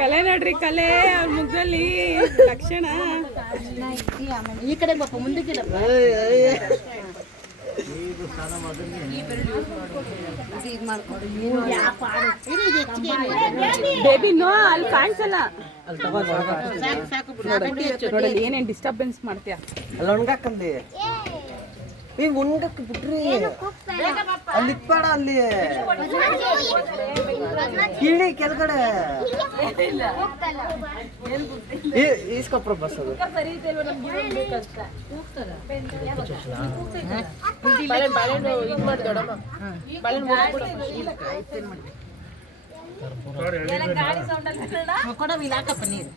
ಕಲೆ ನೋಡ್ರಿ, ಕಲೆ ಅವ್ರ ಮುಖದಲ್ಲಿ ಲಕ್ಷಣ. ಈ ಕಡೆ ಬಾಪ, ಮುಂದಕ್ಕೆ ಬೇಬಿ ನೋ, ಅಲ್ಲಿ ಕಾಣಿಸಲ್ಲ. ನೋಡಲ್ಲಿ ಏನೇನ್ ಡಿಸ್ಟರ್ಬೆನ್ಸ್ ಮಾಡ್ತೀಯ. ಅಲ್ಲ ಒಣಗಾಕಂದಿ ಈ ಉಣ್ಗಕ್ ಬಿಟ್ರಿ ಅಲ್ಲಿ ಇಟ್ಬೇಡ, ಅಲ್ಲಿ ಇಳಿ ಕೆಳಗಡೆ ಈಸ್ಕೊಪ್ರ ಬಸ್ ಅದು. ಕೊಡವಿಲ್ಲಾಕಪ್ಪ ನೀರು.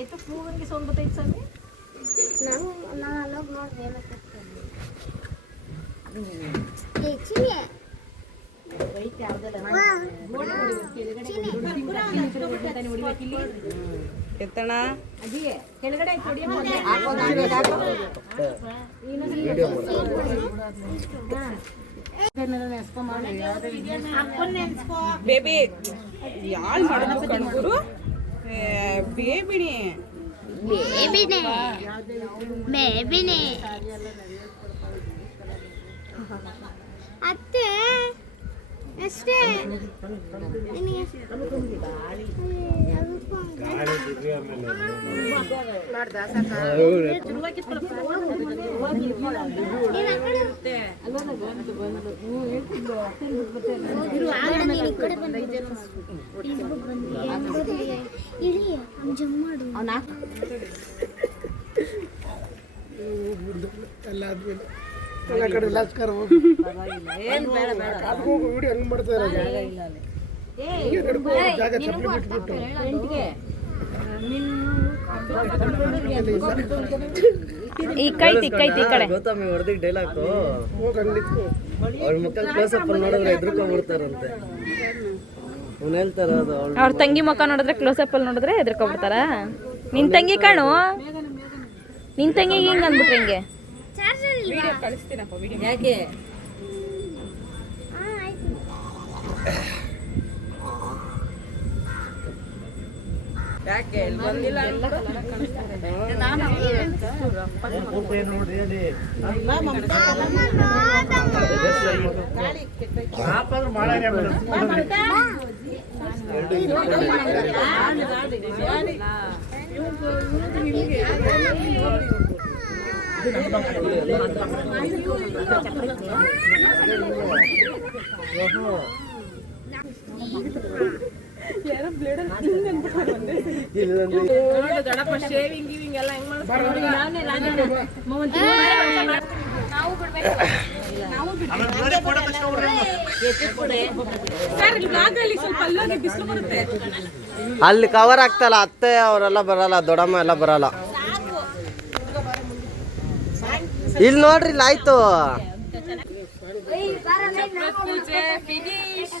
ಏತು ಕೂಗಂಗೆ ಸೌಂಡ್ ಬರ್ತೈತೆ ಸ್ವಾಮಿ. ನಾನು ಅಲ್ಲೋಗಿ ನೋಡಿದೆ ಏನಕ್ಕೆ ಎತ್ತಣ ಕೆಳಗಡೆ ಬೇಬಿ ಯಾಳ್ ಮಾಡೋದು ಕಣ್ಗುರು. ಬೇಬಿನಿ ಅತ್ತೆ ಅಷ್ಟೇ ನಿನಗೆ ಈ ಕೈ ಈ ಕಡೆ ಗೌತಮಿ ಹೊಡೆದಿಗೆ ಡೈಲಾಗು ಅವ್ಳ ಮಕ್ಕಳು ಕ್ಲೋಸ್ ಅಪ್ ನೋಡಿದ್ರೆ ಎದ್ರುಕೊಂಡ್ಬಿಡ್ತಾರಂತೆ ಅವ್ನು ಹೇಳ್ತಾರೆ ಅದು ಅವ್ರ ತಂಗಿ ಮುಖ ನೋಡಿದ್ರೆ ಕ್ಲೋಸ್ ಅಪ್ ಅಲ್ಲಿ ನೋಡಿದ್ರೆ ಹೆದರ್ಕೊಬಿಡ್ತಾರ. ನಿನ್ ತಂಗಿ ಕಾಣು, ನಿನ್ ತಂಗಿಗೆ ಹಿಂಗ್ ಅಂದ್ಬಿಟ್ರೆ ಹಿಂಗೆ ಚಾರ್ಜರ್ ಇಲ್ವಾ? ಕಳಿಸ್ತೀನಪ್ಪ ವಿಡಿಯೋ. ಯಾಕೆ ಯಾಕೆ ಇಲ್ಲಿ ಬಂದಿಲ್ಲ ಯಾರೋ ಬ್ಲೇಡ್ ದೊಡ್ಡಪ್ಪ ಶೇವಿಂಗ್ ಗಿವಿಂಗ್ ಎಲ್ಲ ಹೆಂಗ್ ಸರ್ ಬ್ಲಾಗಲ್ಲಿ ಸ್ವಲ್ಪ ಅಲ್ಲೋಗಿ ಬಿಸಿಲು ಬರುತ್ತೆ. ಅಲ್ಲಿ ಕವರ್ ಆಗ್ತಲ್ಲ, ಅತ್ತೆ ಅವರೆಲ್ಲ ಬರಲ್ಲ, ದೊಡ್ಡಮ್ಮ ಎಲ್ಲ ಬರಲ್ಲ. ಇಲ್ಲಿ ನೋಡ್ರಿ ಇಲ್ಲಿ ಆಯ್ತು. ಪೂಜೆ finish.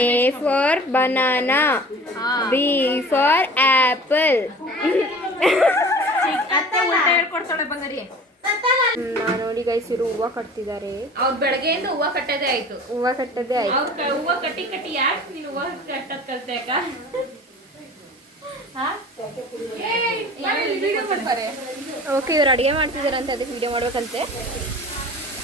A for banana, B for apple. ನೋಡಿ ಗೈಸ್, ಇವರು ಹೂವ ಕಟ್ತಿದ್ದಾರೆ. ಅವ್ರು ಬೆಳಗ್ಗೆಯಿಂದ ಹೂವ ಕಟ್ಟೋದೇ ಆಯ್ತು. ಹೂವ ಕಟ್ಟದೆ ಆಯ್ತು. ಅವ್ರ ಹೂವ ಕಟ್ಟಿ ಯಾಕೆ ನೀನು ಹೂವ ಕಟ್ಟೋದ್ ಕಲ್ತೆ ಅಕ್ಕ? ಓಕೆ, ಇವ್ರು ಅಡುಗೆ ಮಾಡ್ತಿದಾರಂತೆ, ಅದಕ್ಕೆ ವಿಡಿಯೋ ಮಾಡ್ಬೇಕಂತೆ.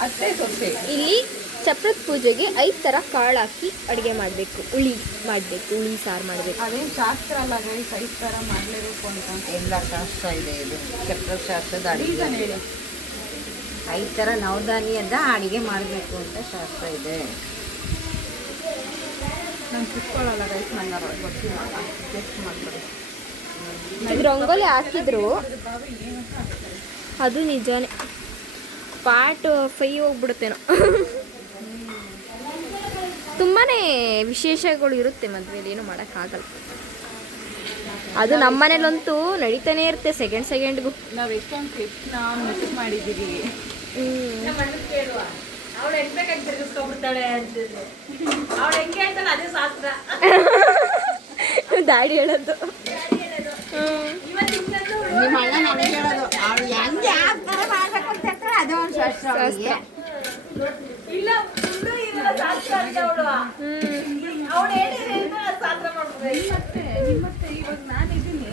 ಅಷ್ಟೇ ಸೊಸೆ. ಇಲ್ಲಿ ಚಪ್ರದ ಪೂಜೆಗೆ 5 ಥರ ಕಾಳು ಹಾಕಿ ಅಡುಗೆ ಮಾಡಬೇಕು, ಹುಳಿ ಮಾಡಬೇಕು, ಹುಳಿ ಸಾರು ಮಾಡಬೇಕು. ಅದೇನು ಶಾಸ್ತ್ರ ಅಲ್ಲ ಗೈಸ್, 5 ಥರ ಮಾಡಲೇಬೇಕು ಅಂತ ಎಲ್ಲ ಶಾಸ್ತ್ರ ಇದೆ. ಇದು ಚಪ್ರ ಶಾಸ್ತ್ರದ ಅಡಿಗೆ ರೀಸನ್ ಹೇಳಿ. 5 ಥರ ನವಧಾನ್ಯದ ಅಡಿಗೆ ಮಾಡಬೇಕು ಅಂತ ಶಾಸ್ತ್ರ ಇದೆ. ನಾನು ಕುತ್ಕೊಳ್ಳಲ್ಲ ಗೈಸ್, ನಂಗೆ ಗೊತ್ತಿಲ್ಲ, ಟೆಸ್ಟ್ ಮಾಡ್ತಾರೆ. ಇದು ರಂಗೋಲಿ ಹಾಕಿದ್ರು, ಅದು ನಿಜಾನೇ. ಪಾರ್ಟ್ 5 ಹೋಗ್ಬಿಡುತ್ತೇನೋ. ತುಂಬಾ ವಿಶೇಷಗಳು ಇರುತ್ತೆ ಮದುವೆಯಲ್ಲಿ, ಏನು ಮಾಡೋಕ್ಕಾಗಲ್ಲ. ಅದು ನಮ್ಮ ಮನೇಲಂತೂ ನಡೀತಾನೆ ಇರುತ್ತೆ ಸೆಕೆಂಡ್ಗೂ. ನಾವು ಎಷ್ಟೊಂದು ಕ್ಲಿಪ್ನ ಮಿಸ್ ಮಾಡಿದ್ದೀವಿ. ಅವಳು ಹೆಂಗ್ಬೇಕಾಗಿ ತಿರ್ಗಿಸ್ಕೊಂಡ್ಬಿಡ್ತಾಳೆ ಅಂತಿದ್ರು. ಅವಳು ಹೆಂಗೆ ಹೇಳ್ತಾಳೆ ಅದೇ ಶಾಸ್ತ್ರ. ದಾಡಿ ಹೇಳೋದು. ನಿಮ್ಮ ಅಣ್ಣ ನನಗೆ ಹೇಳೋದು, ಅವಳು ಹೆಂಗೆ ಯಾವ ಥರ ಮಾಡಬೇಕು ಅಂತ ಹೇಳ್ತಾಳೆ, ಅದೇ ಒಂದು ಶಾಸ್ತ್ರ ಅವಳಿಗೆ. ಇಲ್ಲ ಮುಂದೆ ಇರಲ್ಲ ಶಾಸ್ತ್ರ ಅಂತ ಅವಳು. ಅವಳು ಹೇಳಿದ್ರೆ ಶಾಸ್ತ್ರ ಮಾಡ್ಬೋದು. ನಿಮ್ಮತ್ತೆ ಇವಾಗ ನಾನು ಇದ್ದೀನಿ,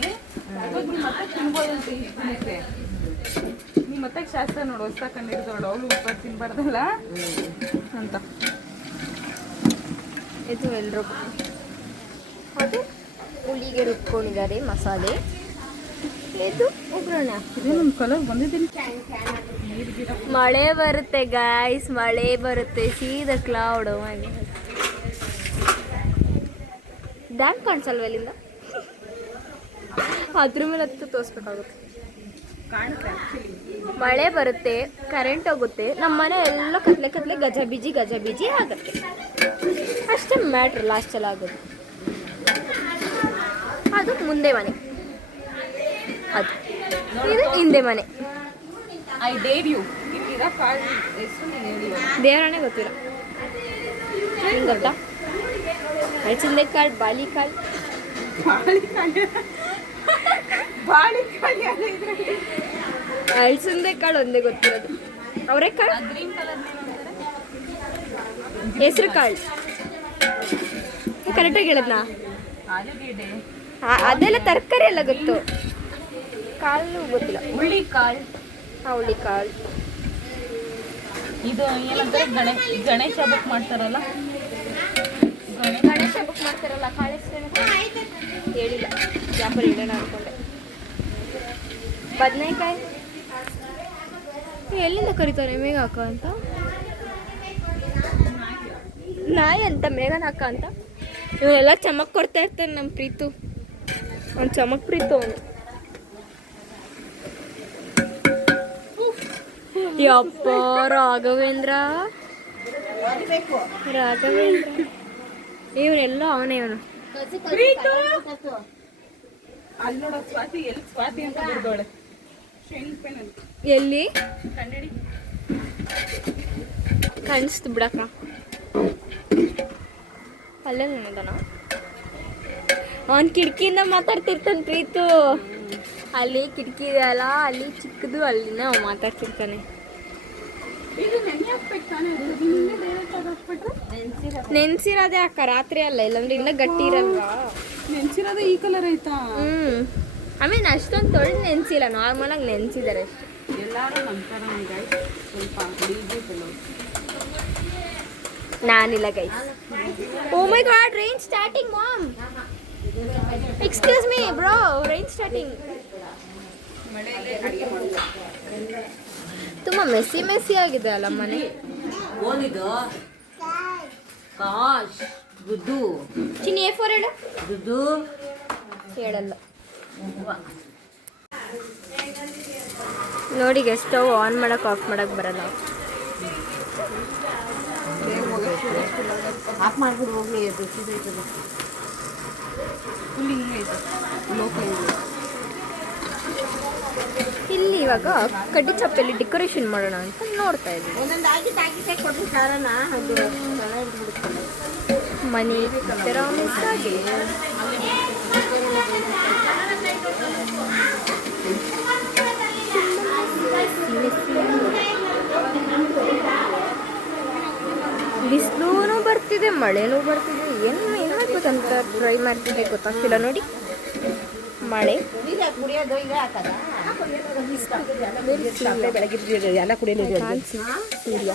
ಇವಾಗ ನಿಮ್ಮತ್ತೆ ತಿನ್ಬೋದಂತ ಮತ್ತೆ ನಿಮ್ಮತ್ತೆ ಶಾಸ್ತ್ರ ನೋಡು, ಹೊಸ ಕಂಡು ಹಿಡಿದೋಡು, ಅವಳು ಉಪ್ಪ ತಿನ್ಬಾರ್ದಲ್ಲ ಅಂತ. ಇದು ಎಲ್ಲರೂ ಅದು ಹುಳಿಗೆ ರುಬ್ಕೊಂಡಿದ್ದಾರೆ ಮಸಾಲೆ. ಇದು ಒಗ್ಗರಣೆ ಹಾಕ್ತಿದೆ. ನಮ್ಮ ಕಲರ್ ಬಂದಿದ್ದೀನಿ. ಮಳೆ ಬರುತ್ತೆ ಗಾಯ್ಸ್, ಮಳೆ ಬರುತ್ತೆ. ಸೀದಾ ಕ್ಲೌಡ್. ಡ್ಯಾಮ್ ಕಾಣಿಸಲ್ವ ಇಲ್ಲಿಂದ? ಅದ್ರ ಮೇಲೆ ಹತ್ತು ತೋರಿಸ್ಬೇಕಾಗುತ್ತೆ. ಮಳೆ ಬರುತ್ತೆ, ಕರೆಂಟ್ ಹೋಗುತ್ತೆ, ನಮ್ಮ ಮನೆ ಎಲ್ಲ ಕತ್ಲೆ ಗಜಬೀಜಿ ಆಗುತ್ತೆ. ಅಷ್ಟೇ ಮ್ಯಾಟ್ರ್ ಲಾಸ್ಟಲ್ಲಿ ಆಗೋದು. ಅದು ಮುಂದೆ ಮನೆ, ಅದು ಇದು ಹಿಂದೆ ಮನೆ. I dare you. ಇಲ್ಲಿರೋ ಕಾರ್ಡ್ ಹೆಸರು ನೀನು ಹೇಳಿ. ದೇವರನ್ನೇ ಗೊತ್ತಿಲ್ಲ. ನಿಂಗೆ ಗೊತ್ತಾ? ಅಲಸಂದೆ ಕಾಳು ಬಾಳಿಕಾಳು ಬಾಳಿಕಾಯಿ ಅದೇ ಇದ್ರಲ್ಲಿ ಅಲಸಂದೆ ಕಾಳು ಒಂದೇ ಗೊತ್ತಿರೋದು. ಅವರೆಕಾಳು, ಗ್ರೀನ್ ಕಲರ್ ಹೆಸರು ಕಾಳು ಕರೆಕ್ಟಾಗಿ ಹೇಳಿದ್ನಾ? ಆಲೂಗೆಡ್ಡೆ, ಅದೆಲ್ಲ ತರಕಾರಿ ಎಲ್ಲ ಗೊತ್ತು, ಕಾಳು ಗೊತ್ತಿಲ್ಲ. ಹುಳ್ಳಿಕಾಳು, ಹುಳಿಕಾಳು. ಇದು ಏನಂತಾರೆ ಗಣೇಶ ಹಬ್ಬಕ್ಕೆ ಮಾಡ್ತಾರಲ್ಲ, ಗಣೇಶ ಹಬ್ಬಕ್ಕೆ ಮಾಡ್ತಾರಲ್ಲ ಕಾಳು ಹೇಳಿಲ್ಲ, ಯಾಪರ್ ಇಡೋಣ ಅನ್ಕೊಂಡೆ. ಬದನೆಕಾಯಿ ಎಲ್ಲಿಂದ ಕರೀತಾರೆ ಮೇಘ ಹಾಕ ಅಂತ, ನಾಯಿ ಅಂತ ಮೇಘನ ಹಾಕ ಅಂತ. ಇವನ್ನೆಲ್ಲ ಚಮಕ್ ಕೊಡ್ತಾ ಇರ್ತಾನೆ ನಮ್ಮ ಪ್ರೀತು, ಅವ್ನು ಚಮಕ್ ಪ್ರೀತು ಅವನು. ಯಪ್ಪ ರಾಘವೇಂದ್ರ ಇವನೆಲ್ಲ ಅವನೇ ಇವನು. ಅಲ್ಲಿ ನೋಡೋ ಸ್ವಾತಿ, ಎಲ್ಲಿ ಸ್ವಾತಿ ಅಂತ ಬರ್ದೋಳೆ ಎಲ್ಲಿ ಕನ್ನಡಿ ಕಾಣಿಸ್ತು ಬಿಡಕ್ಕ, ಅಲ್ಲೇ ನನಗನ ಅವನ್ ಕಿಟಕಿಯಿಂದ ಮಾತಾಡ್ತಿರ್ತಾನೆ ಪ್ರೀತು. ಅಲ್ಲಿ ಕಿಟಕಿ ಇದೆ ಅಲ್ಲ, ಅಲ್ಲಿ ಚಿಕ್ಕದು, ಅಲ್ಲಿನ ಅವ ಮಾತಾಡ್ತಿರ್ತಾನೆ. ಇದು ನೆನೆ ಹಾಕ್ಬೇಕು ತಾನೇ, ಡೈರೆಕ್ಟ್ ಆಗಿ ಹಾಕ್ಬಿಟ್ರೆ ನೆನ್ಸಿರೋದೇ ಅಕ್ಕ, ರಾತ್ರಿ ಅಲ್ಲ, ಇಲ್ಲಾಂದ್ರೆ ಇನ್ನ ಗಟ್ಟಿ ಇರಲ್ವಾ. ನೆನ್ಸಿರೋದೇ ಈ ಕಲರ್ ಆಯ್ತಾ? ಆಮೇಲೆ ಅಷ್ಟೊಂದು ತೊಳೆದು ನೆನ್ಸಿಲ್ಲ, ನಾರ್ಮಲ್ ಆಗಿ ನೆನ್ಸಿದ್ದಾರೆ ಅಷ್ಟೇ. ಎಲ್ಲಾರು ನಮ್ಮ ಥರ ಗೈಸ್, ಸ್ವಲ್ಪ ನಾನಿಲ್ಲ guys. Oh my god, rain starting mom. Excuse me bro, rain starting. ತುಂಬಾ ಮೆಸ್ಸಿ ಆಗಿದೆ ಅಲ್ಲ ಮನೆ. ಓನಿದು ಕಾಶ್ ಗುದ್ದು ಚಿನ್ನಿ A4 ಹೇಳು. ಗುದ್ದು ಹೇಳಲ್ಲ ನೋಡಿ, ಸ್ಟವ್ ಆನ್ ಮಾಡಕ್ ಆಫ್ ಮಾಡಕ್ ಬರಲ್ಲ. ಆಫ್ ಮಾಡ್ಬಿಡು ಹೋಗ್ಲಿ, ಬಿಸಿದೈತದ ಫುಲ್ ಹಿಂಗೆ ಐತೆ ಲೋಕಲ್. ಇಲ್ಲಿ ಇವಾಗ ಕಡ್ಡಿ ಚಪ್ಪಲಿ ಡೆಕೋರೇಷನ್ ಮಾಡೋಣ ಅಂತ ನೋಡ್ತಾ ಇದ್ದೀವಿ. ಒಂದೊಂದು ಆಗಿ ಕೊಟ್ಟು ಕಾರಣ ಅದು ಚೆನ್ನಾಗಿರ್ಬಿಡುತ್ತಲ್ಲ. ಮನೆ ಥರ ಮಿಸ್ ಆಗಿ ಬಿಸಿಲೂ ಬರ್ತಿದೆ, ಮಳೆನೂ ಬರ್ತಿದೆ, ಏನು ಮಾಡ್ಬೇಕಂತ ಟ್ರೈ ಮಾಡ್ತಿದ್ದೆ ಗೊತ್ತಾಗ್ತಿಲ್ಲ. ನೋಡಿ ಮಳೆ ಕುಡಿಯೋದು ಈಗ ಹಾಕದ ಎಲ್ಲ ಕುಡಿಯಲಿದೆ. ಸೂರ್ಯ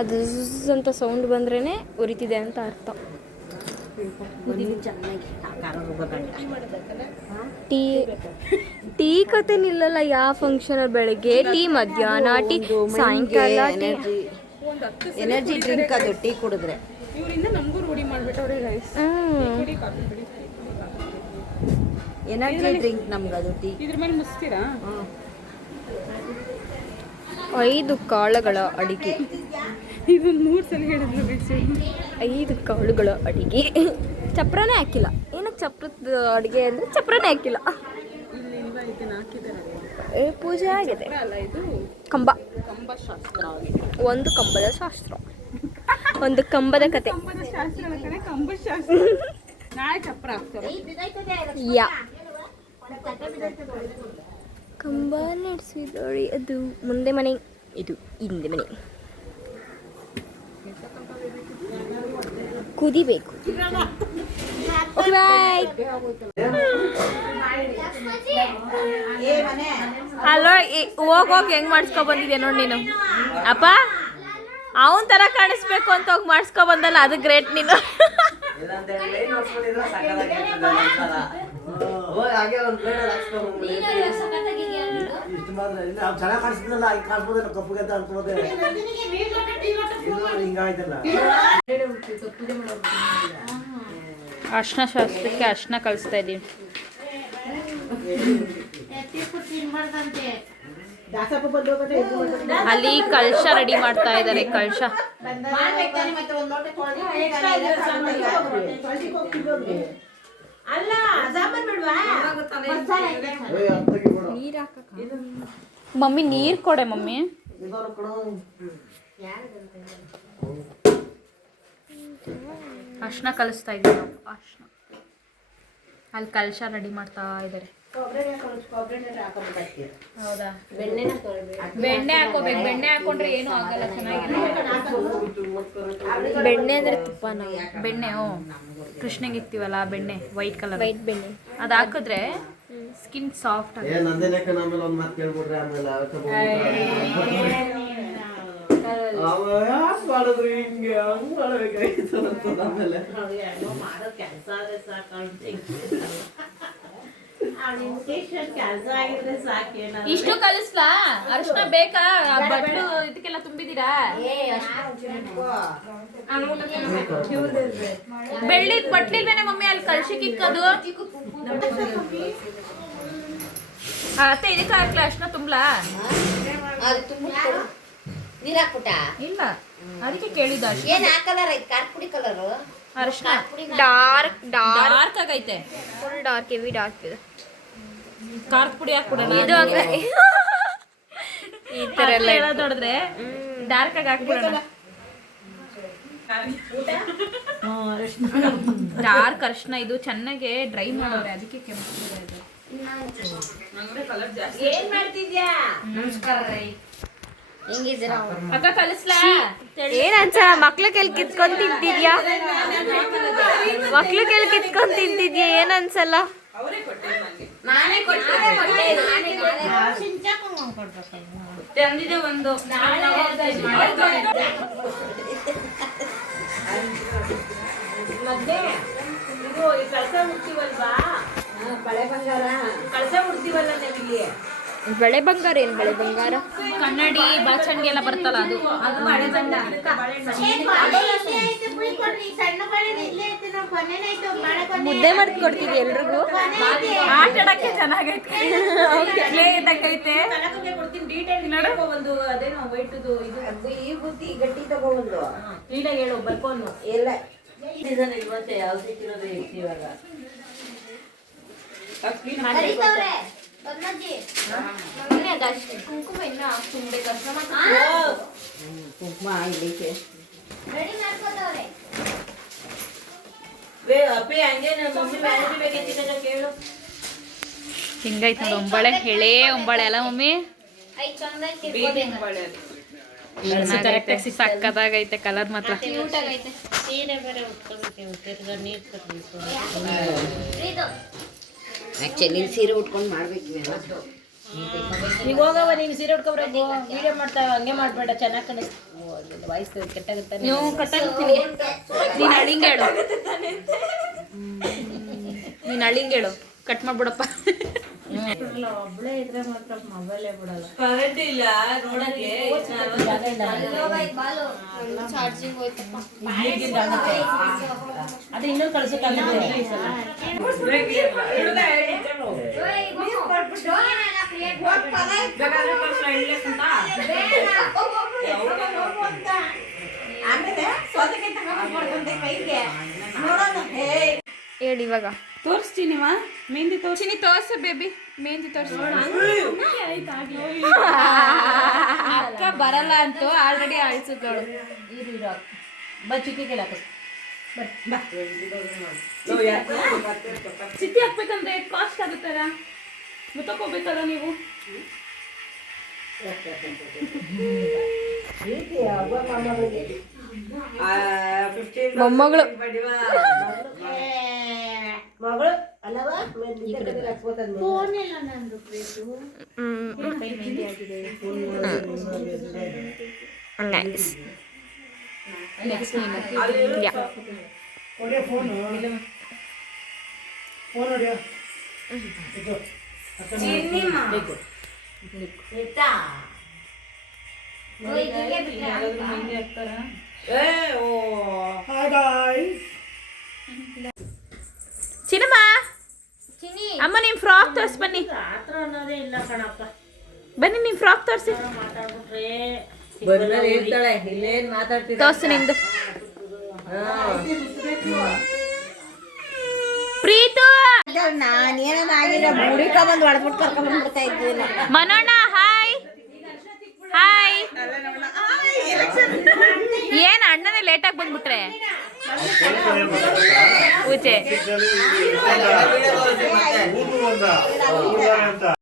ಅದು ಝುಝ್ ಅಂತ ಸೌಂಡ್ ಬಂದ್ರೇ ಉರಿತಿದೆ ಅಂತ ಅರ್ಥ. ಟೀ ಕತೆ ನಿಲ್ಲಲ್ಲ. ಯಾವ ಫಂಕ್ಷನ್ ಬೆಳಗ್ಗೆ ಟೀ, ಮಧ್ಯಾಹ್ನ ಟೀ, ಸಾಯಂಕಾಲ ಟೀ. ಎನರ್ಜಿ ಡ್ರಿಂಕ್ ಅದು ಟೀ ಕುಡಿದ್ರೆ. ಇವರಿಂದ ನಮಗೂ ರೂಢಿ ಮಾಡ್ಬಿಟ್ಟವ್ರೆ ಗೈಸ್. ಕುಡಿ ಕಾಫಿ ಕುಡಿ. ಎನರ್ಜಿ ಡ್ರಿಂಕ್ ನಮ್ಗೆ ಅದು ಟೀ. ಇದ್ರ ಮೇಲೆ ಮುಸ್ತೀರಾ? 5 ಕಾಳುಗಳ ಅಡಿಗೆ. ಇದೊಂದು 3 ಸಲ ಹೇಳಿದ್ರು ಬಿಸಿ. 5 ಕಾಳುಗಳ ಅಡಿಗೆ. ಚಪ್ರನೇ ಹಾಕಿಲ್ಲ. ಏನಕ್ಕೆ ಚಪ್ರದ ಅಡುಗೆ ಅಂದರೆ ಚಪ್ರನೇ ಹಾಕಿಲ್ಲ. ಇಲ್ಲಿ ಇಲ್ವಾ ಇದನ್ನ ಹಾಕಿದಾರೆ. ಪೂಜೆ ಆಗಿದೆ. ಅಲ್ಲ ಇದು ಕಂಬ. ಕಂಬಶಾಸ್ತ್ರ. ಒಂದು ಕಂಬದ ಶಾಸ್ತ್ರ, ಒಂದು ಕಂಬದ ಕತೆ. ಕಂಬದ ಶಾಸ್ತ್ರ ಅಲ್ಲ ಕಣೆ, ಕಂಬಶಾಸ್ತ್ರ. ನಾಳೆ ಚಪ್ರ ಹಾಕ್ತಾರೆ. ಯಾ ಕಂಬ ನಡೆಸಿದೋಳಿ. ಅದು ಮುಂದೆ ಮನೆ, ಇದು ಹಿಂದೆ ಮನೆ. ಕುದಿಬೇಕು. Okay bye. ಅಲ್ಲೋ ಹೋಗಿ ಹೆಂಗ್ ಮಾಡಿಸ್ಕೊ ಬಂದಿದ್ಯಾ ನೋಡಿ ನೀನು. ಅಪ್ಪ ಅವನ್ ತರ ಕಾಣಿಸ್ಬೇಕು ಅಂತ ಹೋಗಿ ಮಾಡಿಸ್ಕೊ ಬಂದಲ್ಲ, ಅದು ಗ್ರೇಟ್ ನೀನು. ಅರ್ಶಿನ ಶಾಸ್ತ್ರಕ್ಕೆ ಅರ್ಶಿನ ಕಳಿಸ್ತಾ ಇದ್ದೀವಿ. ಅಲ್ಲಿ ಕಳಶ ರೆಡಿ ಮಾಡ್ತಾ ಇದ್ದಾರೆ. ಕಳಶ ಮಮ್ಮಿ ನೀರ್ ಕೊಡೆ. ಮಮ್ಮಿ ಇದವ್ರು ಕೊಡು. ಅರ್ಶಿನ ಕಲಿಸ್ತಾ ಇದ್ದೀವಿ ನಾವು. ಅರ್ಶಿನ ಅಲ್ಲಿ ಕಲಶ ರೆಡಿ ಮಾಡ್ತಾ ಇದ್ದಾರೆ. ಹೌದಾ? ಬೆಣ್ಣೆ ಹಾಕೋಬೇಕು. ಬೆಣ್ಣೆ ಹಾಕೊಂಡ್ರೆ ಏನು ಆಗಲ್ಲ, ಚೆನ್ನಾಗಿರುತ್ತೆ. ಬೆಣ್ಣೆ ಅಂದ್ರೆ ತುಪ್ಪನ? ಬೆಣ್ಣೆ. ಕೃಷ್ಣಗೆ ಇಕ್ತೀವಲ್ಲ ಬೆಣ್ಣೆ, ವೈಟ್ ಕಲರ್ ವೈಟ್ ಬೆಣ್ಣೆ, ಅದು ಹಾಕಿದ್ರೆ ಸ್ಕಿನ್ ಸಾಫ್ಟ್ ಆಗುತ್ತೆ. ನಂದೇನಕ್ಕ ಆಮೇಲೆ ಒಂದು ಮಾತು ಕೇಳ್ಬಿಡ್ರಿ ಆಮೇಲೆ ಮಾಡಿದ್ರಿ ಹಿಂಗೆ ಹಂಗ್ ಮಾಡ್ಬೇಕಾಗಿತ್ತು ಅಂತಂದ ಆಮೇಲೆ ಇಷ್ಟು ಕಲಿಸ್ಲಾ? ಅರ್ಶಿನ ಬೇಕಾ? ಬಟ್ಲು ಇದಕ್ಕೆಲ್ಲ ತುಂಬಿದೀರಾ? ಬೆಳ್ಳಿದ್ ಬಟ್ಲಿಲ್ವೇನೆ ಮಮ್ಮಿ ಅಲ್ಲಿ ಕಳ್ಸಿಕ್ ಇಕ್ಕದು? ಅತ್ತೆ ಇದಕ್ಕೆ ಹಾಕ್ಲಾ ಅರ್ಶಿನ ತುಂಬ್ಲಾ? ನೀರ್ ಹಾಕ್ಬಿಟ್ಟ? ಇಲ್ಲ, ಅದಕ್ಕೆ ಕೇಳಿದ. ಏನ್ ಆ ಕಲರ್ ಐತಿ? ಖಾರ ಪುಡಿ ಕಲರ್ ಅರ್ಶಿನ ಡಾರ್ಕ್ ಡಾರ್ಕ್ ಆಗೈತೆ. ಫುಲ್ ಡಾರ್ಕ್, ಹೆವಿ ಡಾರ್ಕ್ ಇದೆ. ಖಾರದ ಪುಡಿ ಹಾಕ್ಬಿಡೋಣ. ಇದು ಈ ತರ ಎಲ್ಲ ಹೇಳೋದು ನೋಡಿದ್ರೆ ಡಾರ್ಕ್ ಆಗಿ ಹಾಕ್ಬಿಡೋಣ. ಡಾರ್ಕ್ ಅರ್ಶಿನ ಇದು ಚೆನ್ನಾಗಿ ಡ್ರೈ ಮಾಡೋರೆ, ಅದಕ್ಕೆ ಕೆಂಪು ಇದೆ. ಏನ್ ಮಾಡ್ತಿದ್ಯಾ? ನಮಸ್ಕಾರ ರೀ. ಹೆಂಗಿದ್ದೀರಾ? ಅಕ್ಕ ಕಲಿಸ್ಲಾ? ಏನ್ ಅನ್ಸಲ್ಲ? ಮಕ್ಳು ಕೆಲ್ ಕಿತ್ಕೊಂಡ್ ತಿಂತಿದ್ಯಾ? ಮಕ್ಳು ಕೆಲ್ ಕಿತ್ಕೊಂಡ್ ತಿಂತಿದ್ಯಾ? ಏನ್ ಅನ್ಸಲ್ಲ? ನಾನೇ ತಂದಿದೆ ಒಂದು. ಮತ್ತೆ ಇದು ಕಳಸ ಮುಡ್ತೀವಲ್ವಾ? ಬಳೆ ಬಂಗಾರ ಕಳಸ ಮುಡ್ತೀವಲ್ಲ ನಾವಿಲ್ಲಿ. ಬೆಳೆ ಬಂಗಾರ? ಏನ್ ಬೆಳೆ ಬಂಗಾರ? ಕನ್ನಡಿ ಬಾಚಣಿಗೆ ಎಲ್ಲ ಬರ್ತಲ್ಲ ಅದು. ಅದು ಬಳೆ ಬಂದ ಮುದ್ದೆ ಮಾಡಿ ಕೊಡ್ತಿದ್ಯ ಎಲ್ರಿಗೂ? ಆಟ ಆಡಕ್ಕೆ ಚೆನ್ನಾಗೈತೆ. ಪ್ಲೇ ಇದ್ದಕ್ಕೈತೆ. ಒಂದು ಅದೇನೋ ವೈಟ್ದು ಇದು ಈ ಬುತ್ತಿ ಗಟ್ಟಿ ತಗೊಂಡು ಕ್ಲೀನಾಗಿ ಹೇಳು ಬರ್ಕೊಂಡು ಎಲ್ಲ ಸೀಸನ್ ಇಲ್ವಂತೆ. ಯಾವ ಸಿಕ್ಕಿರೋದು ಇವಾಗ ಕುಂಕುಮ ಇನ್ನ ಕುಂಕುಮ ಇಲ್ಲಿಕ್ಕೆ ಅಪ್ಪಿ ಹಂಗೆ ಮಮ್ಮಿ ಮ್ಯಾರೇಜ್ ಬೇಕಂತ ಕೇಳು. ಹಿಂಗೈತೆ ನೋಡಿ ಒಂಬಳೆ, ಎಳೆ ಒಂಬಳೆ ಅಲ್ಲ ಮಮ್ಮಿ? ಸಕ್ಕತ್ತಾಗೈತೆ ಕಲರ್ ಮಾತ್ರ. ಸೀರೆ ಬೇರೆ ಉಟ್ಕೊಳ್ತೀವಿ, ತಿರ್ಗಾ ನೀರು ತರಬೇಕು. ಆಕ್ಚುಲಿ ಸೀರೆ ಉಟ್ಕೊಂಡು ಮಾಡ್ಬೇಕು. ಈಗ ಹೋಗವ ನೀನು ಸೀರೆ ಉಟ್ಕೊಬ್ಬೇಕು. ವಿಡಿಯೋ ಮಾಡ್ತಾವ ಹಂಗೆ ಮಾಡ್ಬೇಡ, ಚೆನ್ನಾಗಿ ಕಾಣಿಸ್ತು. ವಾಯ್ಸ್ ಕೆಟ್ಟಾಗುತ್ತೆ. ನೀವು ಕಟ್ಟಾಗ್ತೀನಿ. ನೀನು ಅಳಿಂಗೇಳು, ನೀನು ಅಳಿಂಗೇಳು ಕಟ್ ಮಾಡ್ಬಿಡಪ್ಪ. ಒಬ್ಬಳೇ ಇದ್ರೆ ಮಾತ್ರ ಮೊಬೈಲೇ ಬಿಡಲ್ಲ. ಕರೆಂಟ್ ಇಲ್ಲ ನೋಡಕ್ಕೆ. ಚಾರ್ಜಿಂಗ್ ಹೋಯ್ತಪ್ಪ. ಅದು ಇನ್ನೊಂದು ಕಳ್ಸಕ್ಕಾಗುತ್ತೆ. ಹೇಳಿ ಇವಾಗ. ತೋರಿಸ್ತೀನಿವಾ ಮೆಹಂದಿ ಚಿನಿ ತೋರ್ಸು ಬೇಬಿ, ಮೆಹಂದಿ ತೋರ್ಸು. ಅಕ್ಕ ಬರಲ್ಲ ಅಂತೂ ಆಲ್ರೆಡಿ ಅಳಿಸಿದ್ಳು. ಚಿಕ್ಕಿಗೆಲ್ಲ ಚಿಟ್ಟಿ ಹಾಕ್ಬೇಕಂದ್ರೆ ಕಾಸ್ಟ್ ಆಗುತ್ತಲ್ಲ, ಮುತ್ತಕೋಬೇಕಲ್ಲ ನೀವು. ಮೊಮ್ಮಗಳು ಮಗಳು ಅಲ್ಲವಾ? ಫೋನ್ ಇಲ್ಲ ನಂದು. ನೈಸ್. ನೆಕ್ಸ್ಟ್ ಯಾ ಚಿನ್ನಮ್ಮ, ಅಮ್ಮ ನಿಮ್ ಫ್ರಾಕ್ ತೋರ್ಸ್ ಬನ್ನಿ. ಆತರ ಅನ್ನೋದೇ ಇಲ್ಲ ಕಣಪ್ಪ. ಬನ್ನಿ ನಿಮ್ ಫ್ರಾಕ್ ತೋರ್ಸಿ. ಮಾತಾಡ್ಬಿಟ್ರೆ ಹೇಳ್ತಾಳೆ ಇಲ್ಲೇನ್ ಮಾತಾಡ್ತೀರ. ತೋರ್ಸು ನಿಮ್ದು. ಪ್ರೀತು, ನಾನೇನಾದ್ರು ಆಗಿಲ್ಲ ಹುಡುಕ ಬಂದು ಹೊಡೆದ್ಬಿಟ್ಟು ಕರ್ಕೊಂಡ್ಬಿಡ್ತಾ ಇದ್ದೀನಿ. ಮನೋಣ್ಣ ಹಾಯ್ ಹಾಯ್. ಏನ್ ಅಣ್ಣನೇ ಲೇಟಾಗಿ ಬಂದ್ಬಿಟ್ರೆ ಪೂಜೆ